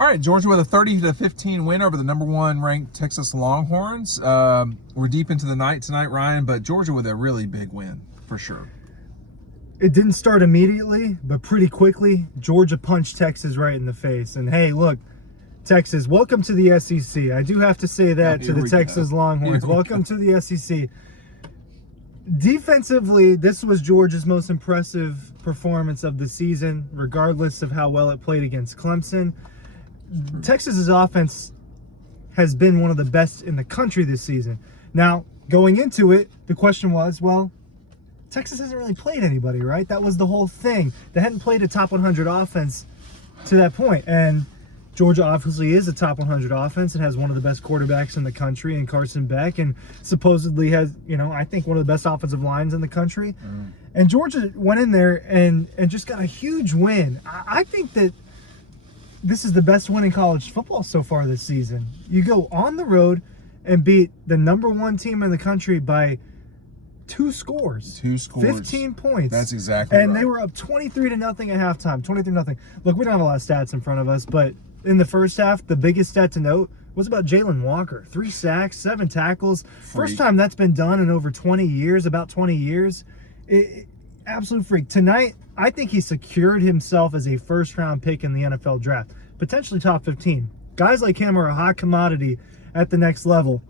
All right, Georgia with a 30-15 win over the number 1 ranked Texas Longhorns. We're deep into the night tonight, Ryan, but Georgia with a really big win for sure. It didn't start immediately, but pretty quickly, Georgia punched Texas right in the face. And hey, look, Texas, welcome to the SEC. I do have to say that to the Texas Longhorns. Welcome to the SEC. Defensively, this was Georgia's most impressive performance of the season, regardless of how well it played against Clemson. Texas's offense has been one of the best in the country this season. Now, going into it, the question was, well, Texas hasn't really played anybody, right? That was the whole thing. They hadn't played a top 100 offense to that point. And Georgia obviously is a top 100 offense. It has one of the best quarterbacks in the country in Carson Beck, and supposedly has, I think one of the best offensive lines in the country. And Georgia went in there and just got a huge win. I think that this is the best win in college football so far this season. You go on the road and beat the number 1 team in the country by 2 scores. 2 scores. 15 points. That's exactly right. And right. They were up 23-0 at halftime. 23-0. Look, we don't have a lot of stats in front of us, but in the first half, the biggest stat to note was about Jalen Walker. 3 sacks, 7 tackles. First time that's been done in over 20 years, about 20 years. Absolute freak. Tonight, I think he secured himself as a first-round pick in the NFL draft, potentially top 15. Guys like him are a hot commodity at the next level.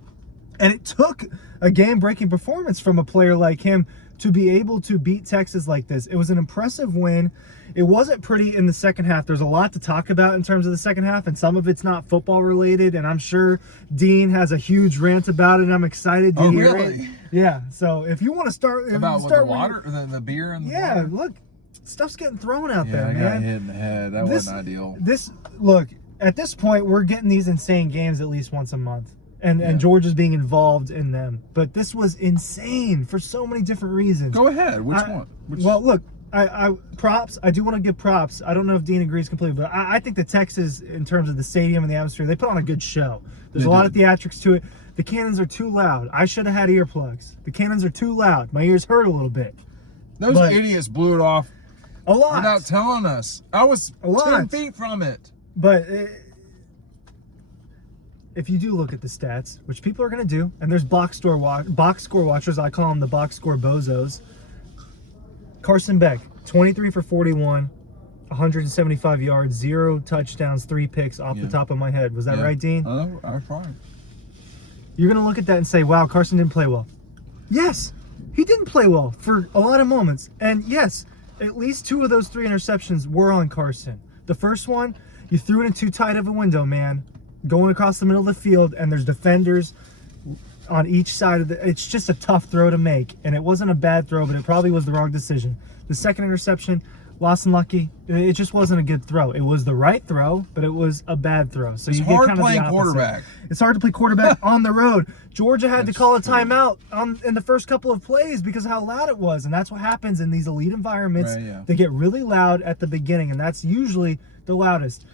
And it took a game-breaking performance from a player like him to be able to beat Texas like this. It was an impressive win. It wasn't pretty in the second half. There's a lot to talk about in terms of the second half, and some of it's not football related, and I'm sure Dean has a huge rant about it, and I'm excited to hear it. Yeah, so if you want to start... About the water, the beer and the water? Look, stuff's getting thrown out there, man. Yeah, I got hit in the head. That wasn't ideal. Look, at this point, we're getting these insane games at least once a month. And Georgia's being involved in them. But this was insane for so many different reasons. Go ahead. Which one? Well, look, I props. I do want to give props. I don't know if Dean agrees completely, but I think the Texas, in terms of the stadium and the atmosphere, they put on a good show. There's a lot of theatrics to it. The cannons are too loud. I should have had earplugs. The cannons are too loud. My ears hurt a little bit. Those idiots blew it off a lot without telling us. I was 10 feet from it. But... if you do look at the stats, which people are going to do, and there's box score watchers, I call them the box score bozos. Carson Beck, 23 for 41, 175 yards, 0 touchdowns, 3 picks off the top of my head. Was that right, Dean? Oh, that's fine. You're going to look at that and say, wow, Carson didn't play well. Yes, he didn't play well for a lot of moments. And yes, at least 2 of those 3 interceptions were on Carson. The first one, you threw it in too tight of a window, man. Going across the middle of the field, and there's defenders on each side of it's just a tough throw to make, and it wasn't a bad throw, but it probably was the wrong decision. The second interception, lost and lucky, it just wasn't a good throw. It was the right throw, but it was a bad throw. So you get kind of the opposite. It's hard playing quarterback. It's hard to play quarterback on the road. Georgia had to call a timeout in the first couple of plays because of how loud it was, and that's what happens in these elite environments. They get really loud at the beginning, and that's usually the loudest.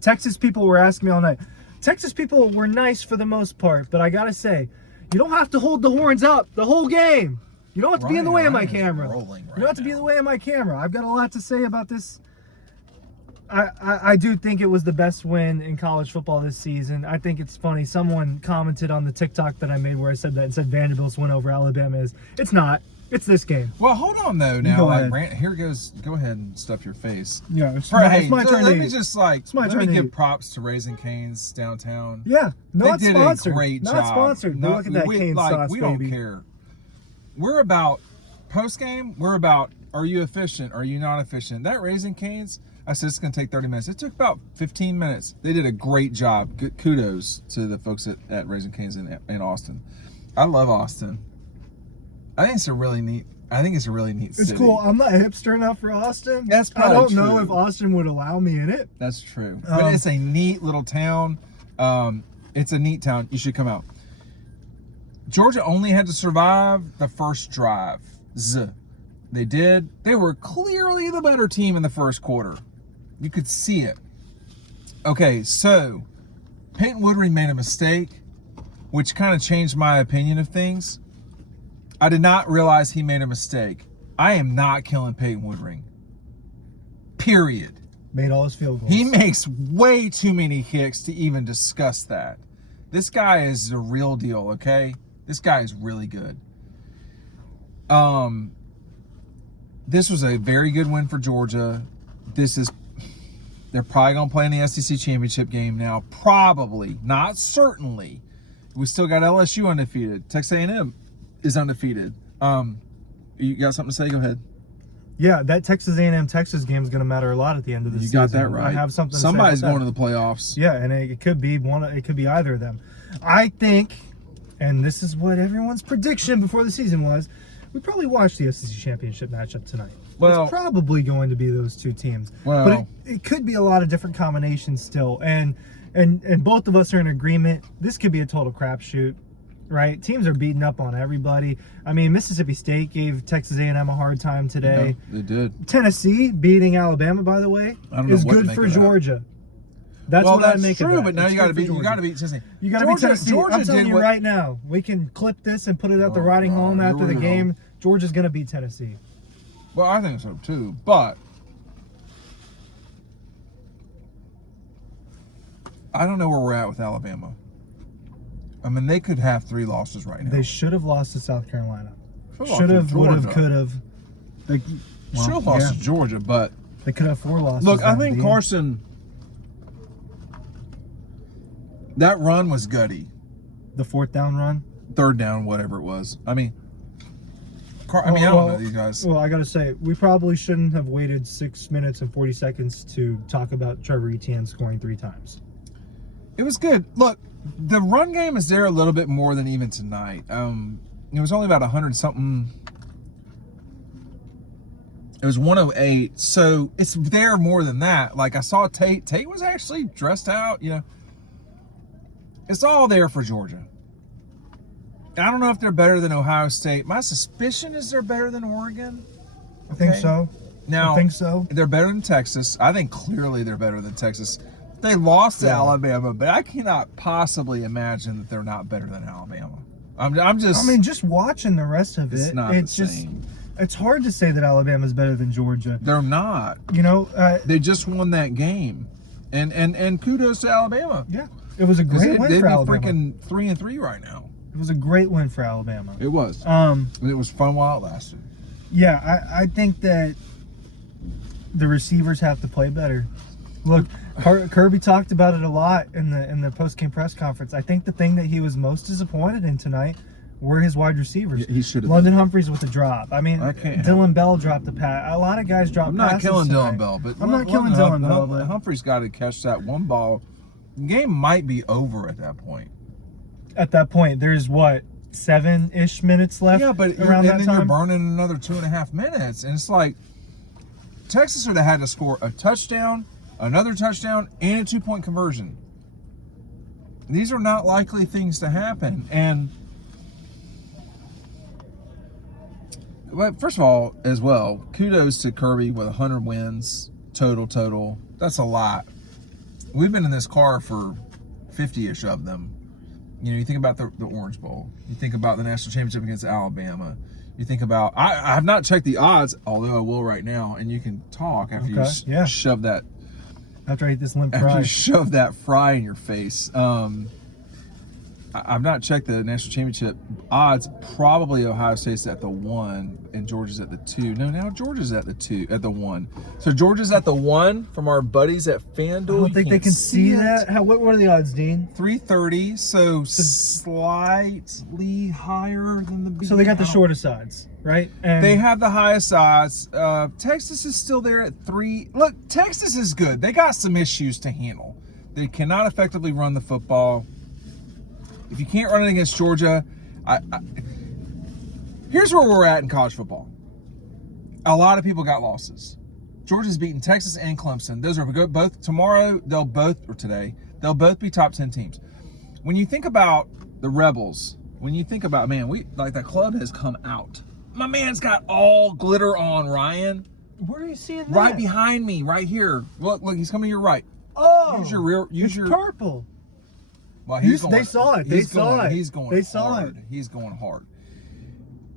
Texas people were asking me all night. Texas people were nice for the most part, but I gotta say, you don't have to hold the horns up the whole game. You don't have to be in the way of my camera. You don't have to be in the way of my camera. I've got a lot to say about this. I do think it was the best win in college football this season. I think it's funny. Someone commented on the TikTok that I made where I said that and said Vanderbilt's win over Alabama is. It's not. It's this game. Well, hold on though. Now, here goes. Go ahead and stuff your face. Yeah, it's my turn. Let me just let me give props to Raising Cane's downtown. Yeah, not sponsored. They did a great job. Not sponsored. Look at that Cane sauce, we don't care. We're about post game. We're about are you efficient? Are you not efficient? That Raising Cane's. I said it's going to take 30 minutes. It took about 15 minutes. They did a great job. Good kudos to the folks at Raising Cane's in Austin. I love Austin. I think it's a really neat city. It's cool. I'm not hipster enough for Austin. That's probably I don't know if Austin would allow me in it. That's true. But it's a neat little town. It's a neat town. You should come out. Georgia only had to survive the first drive. They did. They were clearly the better team in the first quarter. You could see it. Okay, so Peyton Woodring made a mistake, which kind of changed my opinion of things. I did not realize he made a mistake. I am not killing Peyton Woodring. Period. Made all his field goals. He makes way too many kicks to even discuss that. This guy is the real deal, okay? This guy is really good. This was a very good win for Georgia. They're probably going to play in the SEC championship game now. Probably, not certainly. We still got LSU undefeated. Texas A&M is undefeated. You got something to say? Go ahead. Yeah, that Texas A&M Texas game is going to matter a lot at the end of the season. You got that right. I have something. Somebody's to say about going to the playoffs. Yeah, and it could be one. It could be either of them. I think, and this is what everyone's prediction before the season was. We probably watched the SEC championship matchup tonight. Well, it's probably going to be those two teams. Well, but it could be a lot of different combinations still, and both of us are in agreement. This could be a total crapshoot. Right, teams are beating up on everybody. I mean, Mississippi State gave Texas A&M a hard time today. Yeah, they did. Tennessee beating Alabama, by the way, is good for Georgia. That's what I make of that. True, but now you got to beat Tennessee. You got to beat Tennessee. I'm telling you right now, we can clip this and put it at the riding home after the game. Georgia's going to beat Tennessee. Well, I think so too, but I don't know where we're at with Alabama. I mean, they could have 3 losses right now. They should have lost to South Carolina. Should have, would have, could have. They should have lost to Georgia, but they could have 4 losses. Look, I think Carson. That run was gutty. The 4th down run, 3rd down, whatever it was. I mean, I don't know these guys. Well, I got to say, we probably shouldn't have waited 6 minutes and 40 seconds to talk about Trevor Etienne scoring 3 times. It was good. Look, the run game is there a little bit more than even tonight. It was only about 100-something. It was 108, so it's there more than that. Like, I saw Tate. Tate was actually dressed out, you know. It's all there for Georgia. I don't know if they're better than Ohio State. My suspicion is they're better than Oregon. I think so. Now, I think so. They're better than Texas. I think clearly they're better than Texas. They lost to Alabama, but I cannot possibly imagine that they're not better than Alabama. I'm just. I mean, just watching the rest of it, it's just. Same. It's hard to say that Alabama's better than Georgia. They're not. You know, they just won that game, and kudos to Alabama. Yeah, it was a great win for Alabama. They'd be freaking 3-3 right now. It was a great win for Alabama. It was. It was fun while it lasted. Yeah, I think that the receivers have to play better. Look, Kirby talked about it a lot in the post-game press conference. I think the thing that he was most disappointed in tonight were his wide receivers. He should have. London Humphreys with a drop. I mean, Dylan Bell dropped a pass. A lot of guys dropped passes. I'm not killing Dylan Bell, but I'm not killing Dylan Bell. But Humphreys got to catch that one ball. The game might be over at that point. At that point, there's what, 7-ish minutes left? Yeah, but around that then time? you're burning another 2.5 minutes, and it's like Texas would have had to score a touchdown, another touchdown, and a 2-point conversion. These are not likely things to happen, and but first of all, as well, kudos to Kirby with 100 wins total. That's a lot. We've been in this car for 50-ish of them. You know, you think about the Orange Bowl. You think about the national championship against Alabama. You think about, I have not checked the odds, although I will right now, and you can talk after you shove that. After I eat this limp fry. After you shove that fry in your face. I've not checked the national championship odds. Probably Ohio State's at the 1 and Georgia's at the 2. No, now Georgia's at the 1. So Georgia's at the 1 from our buddies at FanDuel. I don't think they can see that. What are the odds, Dean? 330, so slightly higher than the beat. So they got the shortest odds, right? And they have the highest odds. Texas is still there at 3. Look, Texas is good. They got some issues to handle. They cannot effectively run the football. If you can't run it against Georgia, here's where we're at in college football. A lot of people got losses. Georgia's beaten Texas and Clemson. Those are both tomorrow. Today. They'll both be top 10 teams. When you think about the Rebels, when you think about, man, the club has come out. My man's got all glitter on, Ryan. Where are you seeing that? Right behind me, right here. Look, he's coming to your right. Oh, Use your purple. Well, they saw it. He's going hard. He's going hard.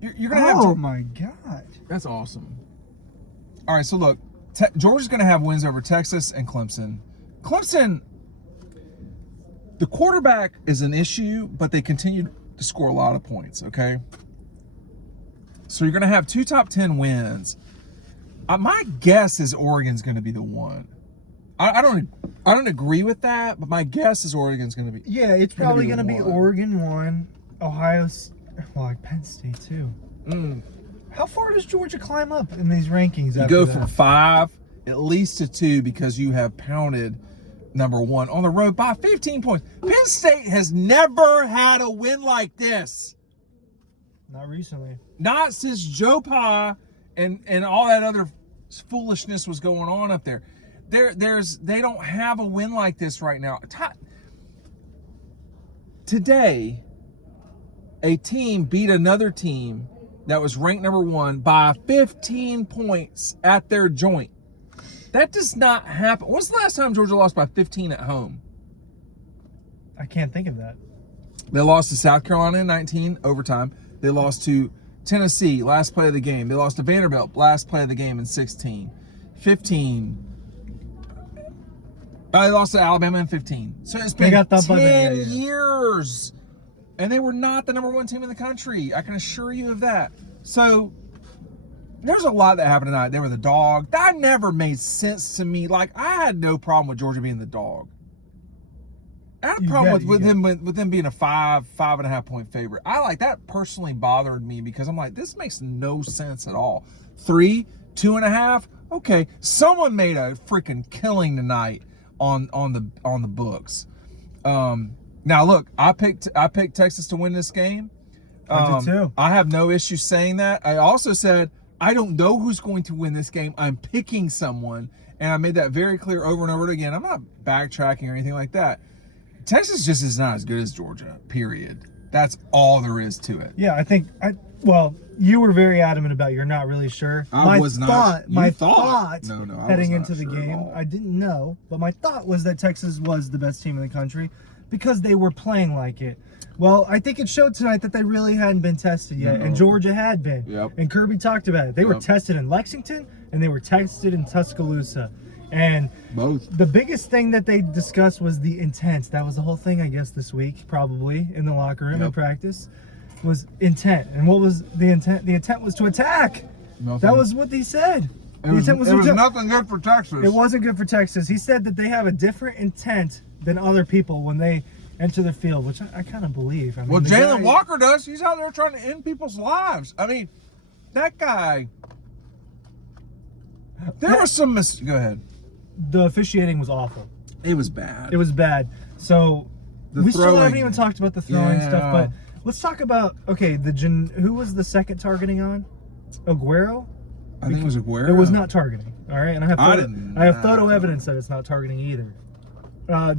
You're gonna have to. Oh my God. That's awesome. All right, so look, Georgia's going to have wins over Texas and Clemson. Clemson, the quarterback is an issue, but they continue to score a lot of points, okay? So you're going to have 2 top 10 wins. My guess is Oregon's going to be the one. I don't agree with that, but my guess is Oregon's going to be. Yeah, it's probably going to be one. Oregon 1, Ohio, well, like Penn State too. How far does Georgia climb up in these rankings? You go from 5 at least to 2 because you have pounded number 1 on the road by 15 points. Penn State has never had a win like this. Not recently. Not since Joe Pa and all that other foolishness was going on up there. They don't have a win like this right now. Today, a team beat another team that was ranked number 1 by 15 points at their joint. That does not happen. When's the last time Georgia lost by 15 at home? I can't think of that. They lost to South Carolina in 19 overtime. They lost to Tennessee last play of the game. They lost to Vanderbilt last play of the game in 16. 15. They lost to Alabama in 15. So it's been 10 years. And they were not the number 1 team in the country. I can assure you of that. So there's a lot that happened tonight. They were the dog. That never made sense to me. Like, I had no problem with Georgia being the dog. I had a problem with them being a 5.5 point favorite. That personally bothered me because I'm like, this makes no sense at all. 3, 2.5. Okay, someone made a freaking killing tonight on the books. Now look, I picked Texas to win this game. I did too. I have no issue saying that. I also said I don't know who's going to win this game. I'm picking someone, and I made that very clear over and over again. I'm not backtracking or anything like that. Texas just is not as good as Georgia, period. That's all there is to it. Yeah, well, you were very adamant about you're not really sure. I was not. My thought No, heading into the sure game, I didn't know, but my thought was that Texas was the best team in the country because they were playing like it. Well, I think it showed tonight that they really hadn't been tested yet, and Georgia had been. Yep. And Kirby talked about it. They were tested in Lexington, and they were tested in Tuscaloosa. And both. The biggest thing that they discussed was the intent. That was the whole thing, I guess, this week, probably, in the locker room in practice, was intent. And what was the intent? The intent was to attack. Nothing. That was what he said. It was nothing good for Texas. It wasn't good for Texas. He said that they have a different intent than other people when they enter the field, which I kind of believe. I mean, well, Jalen Walker does. He's out there trying to end people's lives. I mean, that guy. There was some go ahead. The officiating was awful. It was bad. It was bad. So we still haven't even talked about the throwing stuff, but let's talk about who was the second targeting on? Aguero? I think it was Aguero. It was not targeting. All right, and I have photo evidence that it's not targeting either.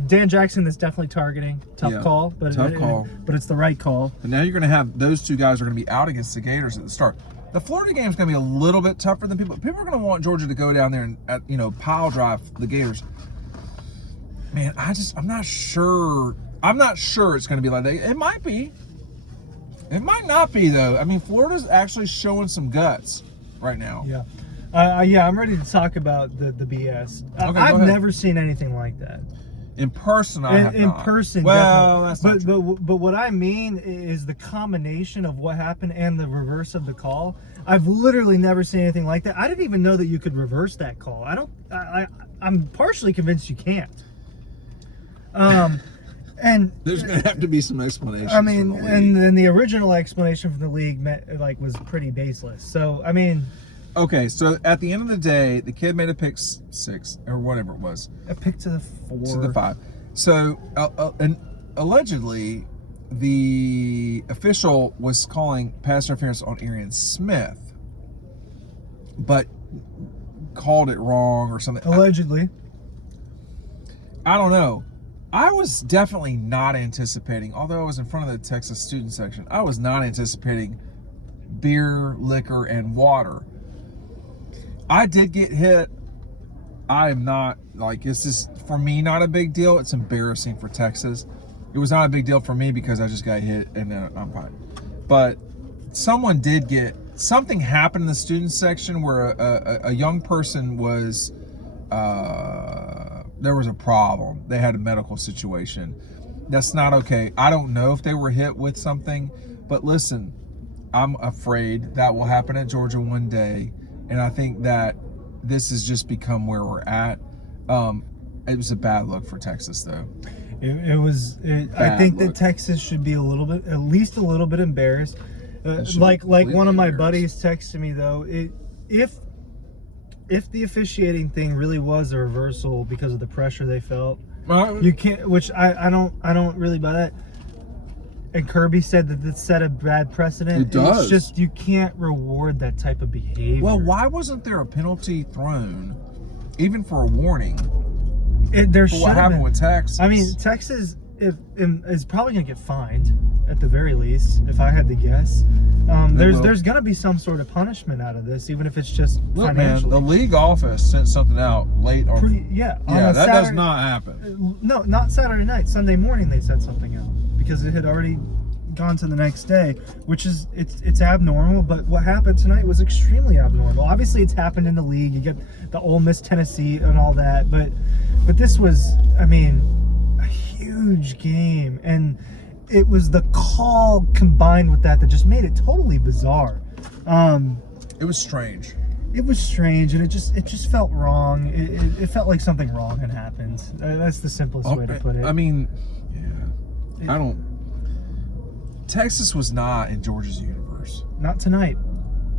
Dan Jackson is definitely targeting. Tough call, but it's the right call. And now you're going to have those two guys are going to be out against the Gators at the start. The Florida game is going to be a little bit tougher than people. People are going to want Georgia to go down there and pile drive the Gators. Man, I'm not sure. I'm not sure it's going to be like that. It might be. It might not be though. I mean, Florida's actually showing some guts right now. Yeah. I'm ready to talk about the BS. Okay, I've never seen anything like that. In person, I have not. In person, well, definitely. that's not true. But what I mean is the combination of what happened and the reverse of the call. I've literally never seen anything like that. I didn't even know that you could reverse that call. I'm partially convinced you can't. And there's going to have to be some explanation. I mean, and then the original explanation from the league was pretty baseless. So I mean. Okay, so at the end of the day, the kid made a pick 6 or whatever it was. A pick to the 4. To the 5. So, and allegedly, the official was calling pass interference on Arian Smith, but called it wrong or something. Allegedly. I don't know. I was definitely not anticipating, although I was in front of the Texas student section, I was not anticipating beer, liquor, and water. I did get hit. I am not, it's just, for me, not a big deal. It's embarrassing for Texas. It was not a big deal for me because I just got hit and then I'm fine. But someone did get something happened in the student section where a young person was, there was a problem. They had a medical situation. That's not okay. I don't know if they were hit with something, but listen, I'm afraid that will happen at Georgia one day. And I think that this has just become where we're at. It was a bad look for Texas, though. It was. I think that Texas should be at least a little bit embarrassed. Like one of my buddies texted me though. If the officiating thing really was a reversal because of the pressure they felt, you can't. Which I don't really buy that. And Kirby said that it set a bad precedent. It does. It's just you can't reward that type of behavior. Well, why wasn't there a penalty thrown, even for a warning? There for what happened with Texas? I mean, Texas is probably going to get fined at the very least, if I had to guess. There's going to be some sort of punishment out of this, even if it's just financially. Man, the league office sent something out late on. Yeah, that does not happen. No, not Saturday night. Sunday morning they sent something out because it had already gone to the next day, which is it's abnormal. But what happened tonight was extremely abnormal. Obviously, it's happened in the league. You get the Ole Miss, Tennessee, and all that, but this was, I mean, a huge game, and it was the call combined with that just made it totally bizarre. It was strange. It was strange, and it just felt wrong. It felt like something wrong had happened. That's the simplest way to put it. I mean, yeah, Texas was not in Georgia's universe. Not tonight.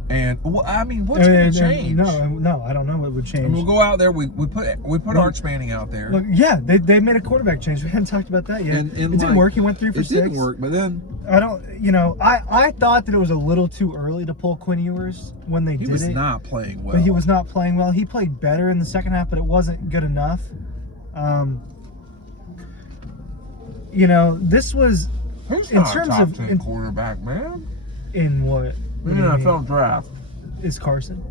And well, I mean, what's going to change? No, I don't know what would change. I mean, we'll go out there. We put Arch Manning out there. Look, yeah, they made a quarterback change. We hadn't talked about that yet. And it didn't work. He went 3 for 6. It didn't work, but then I thought that it was a little too early to pull Quinn Ewers when they did it. He was not playing well. But he was not playing well. He played better in the second half, but it wasn't good enough. This was Who's in not terms a top of 10 quarterback, man? In what? In the NFL draft. Is Carson?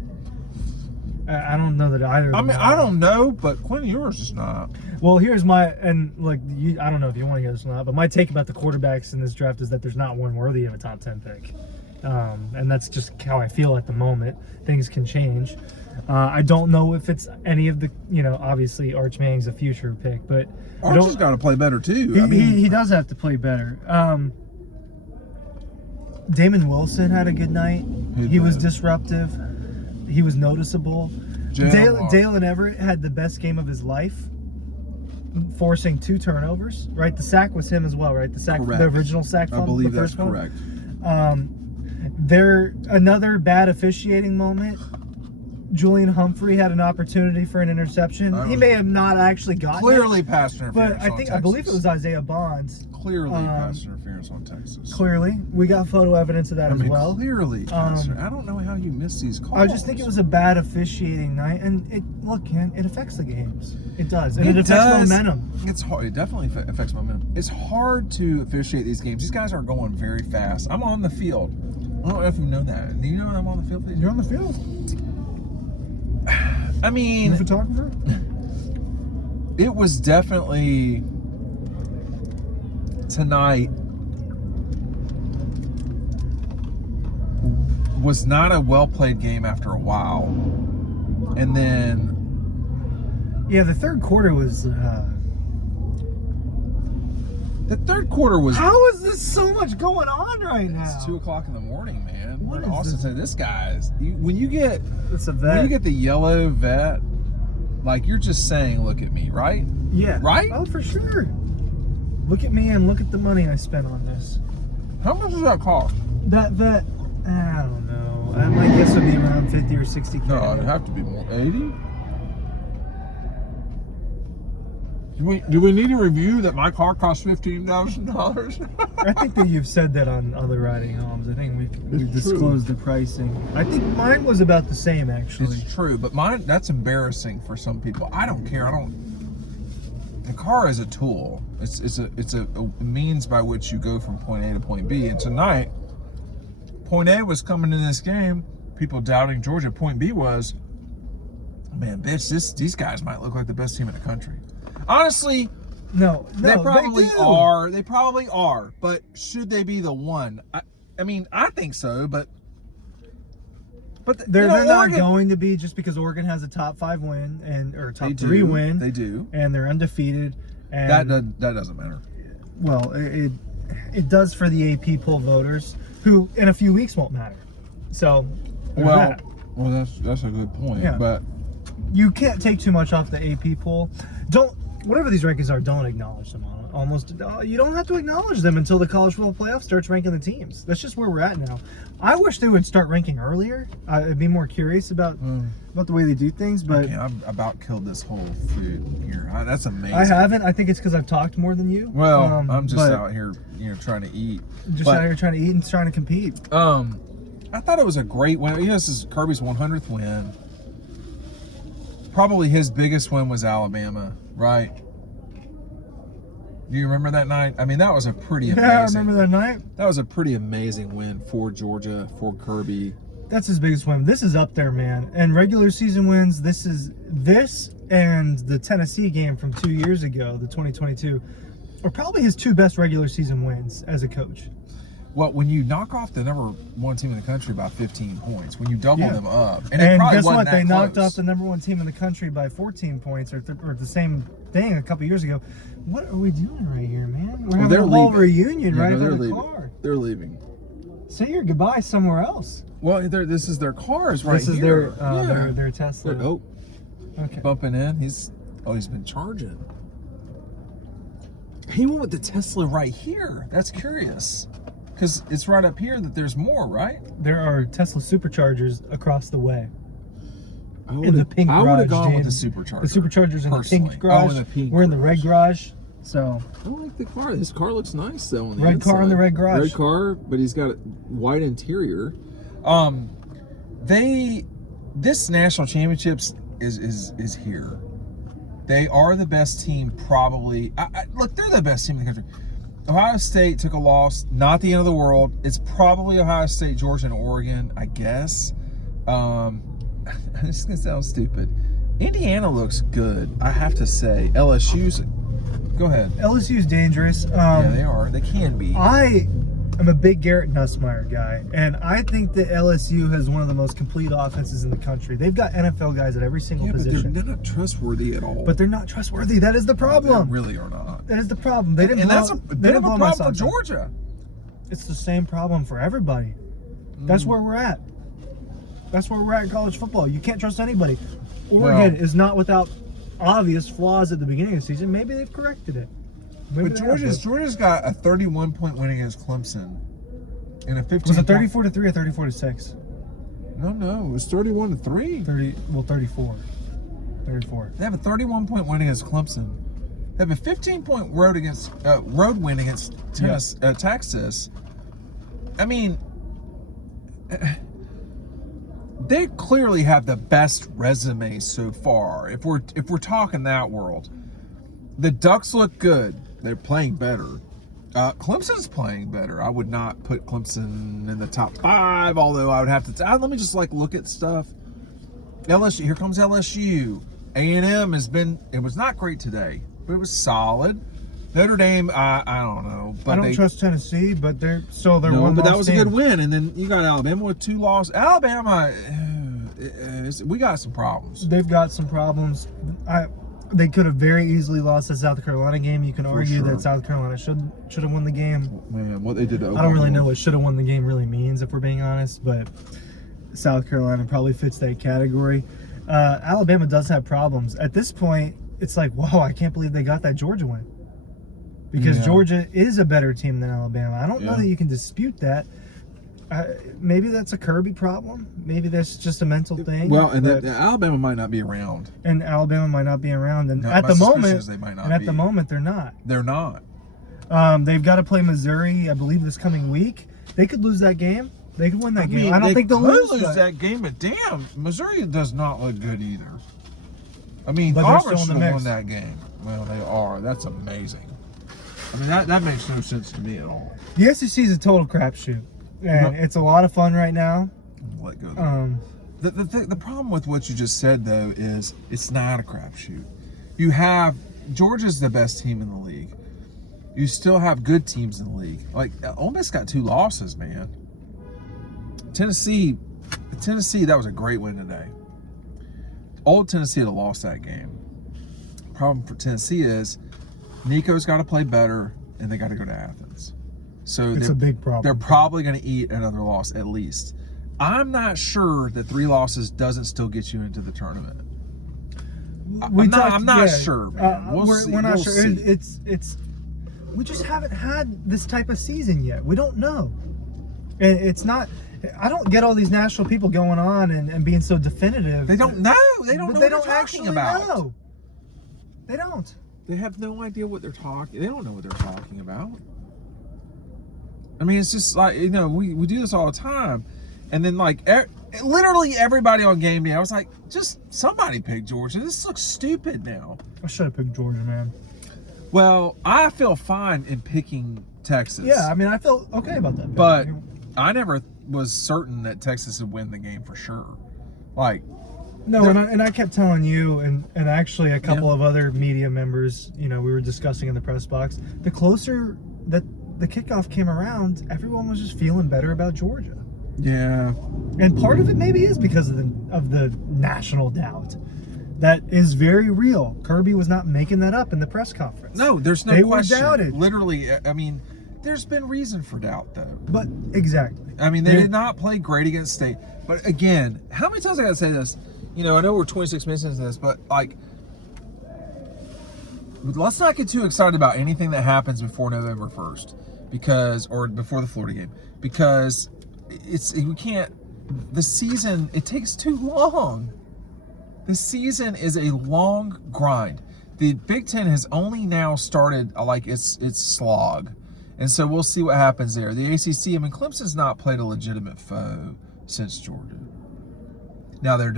I don't know that either. I mean, I don't know, but Quinn Ewers is not. Well, here's my I don't know if you want to hear this or not, but my take about the quarterbacks in this draft is that there's not one worthy of a top 10 pick, and that's just how I feel at the moment. Things can change. I don't know if it's any of the, obviously Arch Manning's a future pick, but Arch has got to play better too. He does have to play better. Damon Wilson had a good night. He was disruptive. He was noticeable. Dalen Everett had the best game of his life, forcing 2 turnovers. Right, the sack was him as well. Right, the sack, correct. The original sack. I believe that's correct. Another bad officiating moment. Julian Humphrey had an opportunity for an interception. He may have not actually gotten clearly pass interference. But I believe it was Isaiah Bonds. Clearly pass interference on Texas. Clearly, we got photo evidence of that as well. Clearly, I don't know how you miss these calls. I just think it was a bad officiating night, and it affects the games. It does, and it affects momentum. It's hard. It definitely affects momentum. It's hard to officiate these games. These guys are going very fast. I'm on the field. I don't know if you know that. Do you know I'm on the field? You're on the field. I mean, the photographer. It was definitely tonight was not a well played game after a while, and then the third quarter was. The third quarter was. How is this so much going on right now? It's 2:00 in the morning, man. What Austin said, "This guy's when you get it's a vet. When you get the yellow vet, like you're just saying, look at me, right? Yeah. Right? Oh, for sure. Look at me and look at the money I spent on this. How much does that cost? That vet, I don't know. My guess would be around 50 or 60K. No, it'd have to be more. 80? Do we need a review that my car costs $15,000? I think that you've said that on other riding homes. I think we've disclosed the pricing. I think mine was about the same, actually. It's true, but mine, that's embarrassing for some people. I don't care. The car is a tool. It's a means by which you go from point A to point B. And tonight, point A was coming in this game, people doubting Georgia. Point B was, man, bitch, these guys might look like the best team in the country. Honestly, no, they probably are. They probably are. But should they be the one? I mean, I think so. But But they're not Oregon, going to be, just because Oregon has a top 5 win or top 3 do. win. They do. And they're undefeated. And That doesn't matter. Well, it does for the AP poll voters, who in a few weeks won't matter. So, Well, that's a good point. Yeah. But you can't take too much off the AP poll. Whatever these rankings are, don't acknowledge them. You don't have to acknowledge them until the college football playoff starts ranking the teams. That's just where we're at now. I wish they would start ranking earlier. I'd be more curious about the way they do things. But okay, I've about killed this whole food here. That's amazing. I haven't. I think it's because I've talked more than you. Well, I'm just out here, trying to eat. Out here trying to eat and trying to compete. I thought it was a great win. This is Kirby's 100th win. Probably his biggest win was Alabama, right? Do you remember that night? I mean, that was a pretty amazing. Yeah, I remember that night. That was a pretty amazing win for Georgia, for Kirby. That's his biggest win. This is up there, man. And regular season wins, this and the Tennessee game from 2 years ago, the 2022, are probably his 2 best regular season wins as a coach. Well, when you knock off the number 1 team in the country by 15 points, when you double them up, and it probably guess wasn't what? that They knocked close. off the number 1 team in the country by 14 points, or the same thing a couple years ago. What are we doing right here, man? We're having a whole reunion right by the car. They're leaving. Say your goodbye somewhere else. Well, this is their cars right here. This is their Tesla. Okay. Bumping in. He's been charging. He went with the Tesla right here. That's curious. Because it's right up here that there's more, right? There are Tesla superchargers across the way. In the pink garage. I would have gone with the James. supercharger. The supercharger's in the personally. pink garage. In the pink We're in the garage. red garage. So I like the car. This car looks nice though. On the red inside. car in the red garage. Red car, but he's got a white interior. This national championships is here. They are the best team, probably. Look, they're the best team in the country. Ohio State took a loss, not the end of the world. It's probably Ohio State, Georgia, and Oregon, I guess. This is gonna sound stupid. Indiana looks good, I have to say. LSU's. Go ahead. LSU's dangerous. Yeah, they are. They can be. I am a big Garrett Nussmeier guy, and I think that LSU has one of the most complete offenses in the country. They've got NFL guys at every single position. But they're not trustworthy at all. But they're not trustworthy. That is the problem. They really are not. That is the problem. They didn't. And that's a bit of a problem for Georgia. It's the same problem for everybody. That's where we're at. That's where we're at in college football. You can't trust anybody. Oregon is not without obvious flaws at the beginning of the season. Maybe they've corrected it. But Georgia's got a 31-point win against Clemson. And a 15. Was it 34-3 or 34-6? No, it was 31-3. 34. 34. They have a 31-point win against Clemson. They have a 15-point road win against Texas. I mean, they clearly have the best resume so far. If we're talking that world, the Ducks look good. They're playing better. Clemson's playing better. I would not put Clemson in the top 5, although I would have to. Let me just look at stuff. LSU. Here comes LSU. A&M has been. It was not great today, but it was solid. Notre Dame. I don't know. But I don't trust Tennessee, but they're no, one. But that was a good win. And then you got Alabama with 2 losses. Alabama. We got some problems. They've got some problems. They could have very easily lost the South Carolina game. You can argue that South Carolina should have won the game. Man, what they did to Oklahoma. I don't really know what should have won the game really means, if we're being honest, but South Carolina probably fits that category. Alabama does have problems. At this point, it's like, whoa, I can't believe they got that Georgia win. Because Georgia is a better team than Alabama. I don't know that you can dispute that. Maybe that's a Kirby problem. Maybe that's just a mental thing. Well, and Alabama might not be around. And Alabama might not be around. And No, at the moment, they might not at be. the moment, they're not. They're not. They've got to play Missouri, I believe, this coming week. They could lose that game. They could win that game. I don't think they'll lose that game, but damn, Missouri does not look good either. I mean, but Auburn should have won that game. Well, they are. That's amazing. I mean, that makes no sense to me at all. The SEC is a total crapshoot. And it's a lot of fun right now. Let go. The problem with what you just said, though, is it's not a crapshoot. You have Georgia's the best team in the league. You still have good teams in the league. Like Ole Miss got 2 losses, man. Tennessee, Tennessee, that was a great win today. Old Tennessee had lost that game. Problem for Tennessee is Nico's got to play better, and they got to go to Athens. So It's a big problem. They're probably going to eat another loss at least. I'm not sure that 3 losses doesn't still get you into the tournament. I'm not sure, man. We're not We'll sure. see. It's we just haven't had this type of season yet. We don't know. And it's not. I don't get all these national people going on and being so definitive. They don't know. They don't know They what don't they're talking actually about. know. They don't. They have no idea what they're talking. They don't know what they're talking about. I mean, it's just like, you know, we do this all the time, and then like literally everybody on game day, I was like, just somebody pick Georgia. This looks stupid now. I should have picked Georgia, man. Well, I feel fine in picking Texas. Yeah, I mean, I felt okay about that. But I never was certain that Texas would win the game for sure. Like, no, and I kept telling you and actually a couple of other media members, you know, we were discussing in the press box, the closer that the kickoff came around, everyone was just feeling better about Georgia. Yeah. And part of it maybe is because of the national doubt. That is very real. Kirby was not making that up in the press conference. No, there's no they question. Were doubted. Literally, I mean, there's been reason for doubt, though. But exactly. I mean, they did not play great against State. But again, how many times I got to say this? You know, I know we're 26 minutes into this, but like, let's not get too excited about anything that happens before November 1st, or before the Florida game, because we can't. The season, it takes too long. The season is a long grind. The Big Ten has only now started like its slog, and so we'll see what happens there. The ACC, I mean, Clemson's not played a legitimate foe since Georgia. Now they're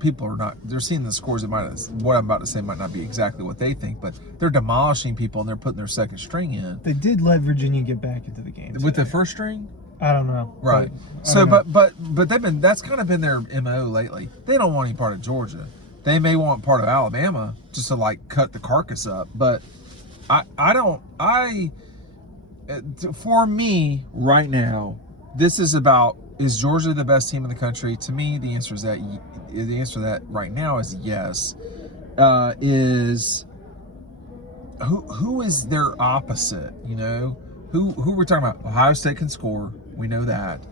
people are not. They're seeing the scores. What I'm about to say might not be exactly what they think, but they're demolishing people and they're putting their second string in. They did let Virginia get back into the game with the first string. I don't know. Right. But they've been. That's kind of been their MO lately. They don't want any part of Georgia. They may want part of Alabama just to like cut the carcass up. But for me right now, this is about, is Georgia the best team in the country? To me, the answer to that right now is yes. Is who is their opposite? You know, who we're talking about? Ohio State can score. We know that.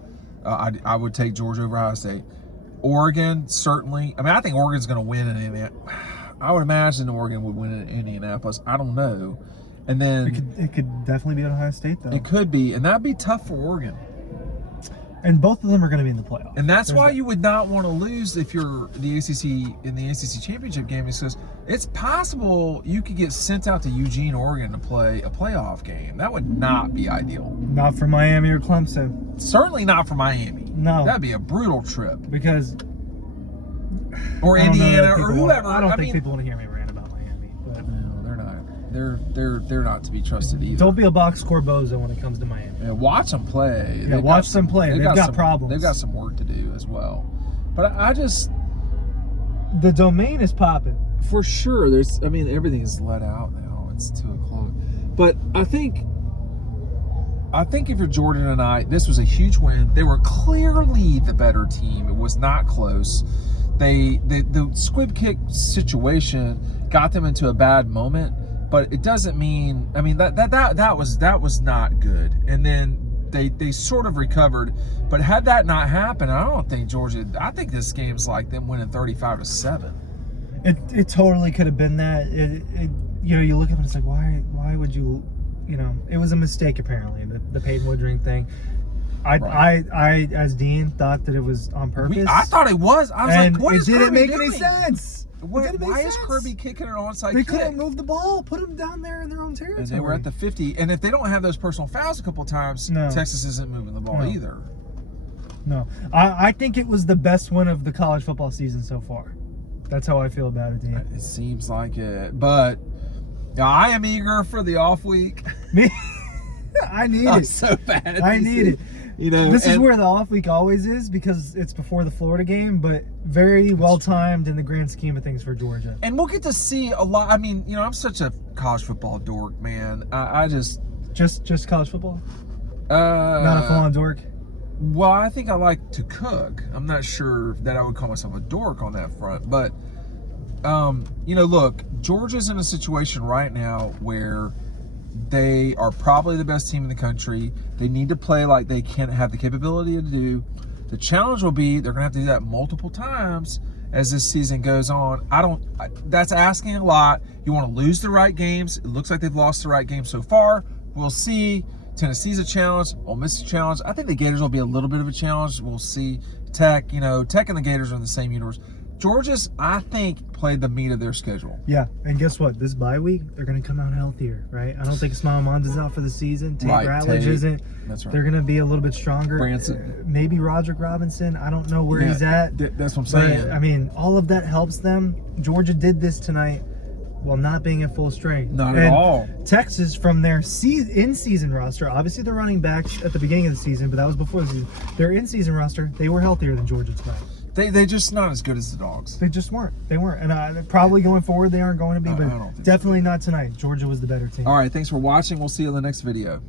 I would take Georgia over Ohio State. Oregon, certainly. I mean, I think Oregon's going to win in Indianapolis. I would imagine Oregon would win in Indianapolis. I don't know. And then it could definitely be Ohio State, though. It could be, and that'd be tough for Oregon. And both of them are going to be in the playoff. And that's why you would not want to lose if you're the ACC in the ACC championship game, because it's possible you could get sent out to Eugene, Oregon to play a playoff game. That would not be ideal. Not for Miami or Clemson. Certainly not for Miami. No. That'd be a brutal trip. Because or Indiana or whoever. I don't think people want to hear me rant about Miami. But no, they're not. They're not to be trusted either. Don't be a box score bozo when it comes to Miami. Yeah, watch them play. Yeah, watch them play. They've got problems. They've got some work to do as well. But I just, the domain is popping. For sure. Everything's let out now. It's 2:00. But I think if you're Jordan tonight, this was a huge win. They were clearly the better team. It was not close. The squib kick situation got them into a bad moment, but it doesn't mean. I mean that was not good. And then they sort of recovered, but had that not happened, I don't think Georgia. I think this game's like them winning 35-7. It totally could have been that. You look at it and it's like, why would you? It was a mistake apparently. The Peyton Woodring thing. I as Dean thought that it was on purpose. I thought it was. I was like, what is Kirby doing? It didn't make any sense. Why is Kirby kicking an onside They kick? couldn't move the ball. Put them down there in their own territory. And they were at the 50. And if they don't have those personal fouls a couple times, Texas isn't moving the ball either. No. I think it was the best win of the college football season so far. That's how I feel about it, Dean. It seems like it. But I am eager for the off week. Me? I need it. So bad. I need it. This is where the off week always is, because it's before the Florida game, but very well timed in the grand scheme of things for Georgia. And we'll get to see a lot. I mean, I'm such a college football dork, man. I just college football. Not a full-on dork. Well, I think I like to cook. I'm not sure that I would call myself a dork on that front, but look, Georgia's in a situation right now where they are probably the best team in the country. They need to play like they can have the capability to do. The challenge will be they're going to have to do that multiple times as this season goes on. That's asking a lot. You want to lose the right games. It looks like they've lost the right games so far. We'll see. Tennessee's a challenge. Ole Miss is a challenge. I think the Gators will be a little bit of a challenge. We'll see. Tech and the Gators are in the same universe. Georgia's, I think, played the meat of their schedule. Yeah, and guess what? This bye week, they're going to come out healthier, right? I don't think Ismail Monda's out for the season. Tate Ratledge isn't. That's right. They're going to be a little bit stronger. Branson. Maybe Roderick Robinson. I don't know where he's at. That's what I'm saying. But, I mean, all of that helps them. Georgia did this tonight while not being at full strength. Not at all. Texas, from their in-season roster, obviously they're running backs at the beginning of the season, but that was before the season. Their in-season roster, they were healthier than Georgia tonight. They just not as good as the Dawgs. They just weren't. They weren't. And probably going forward, they aren't going to be, but definitely not tonight. Georgia was the better team. All right, thanks for watching. We'll see you in the next video.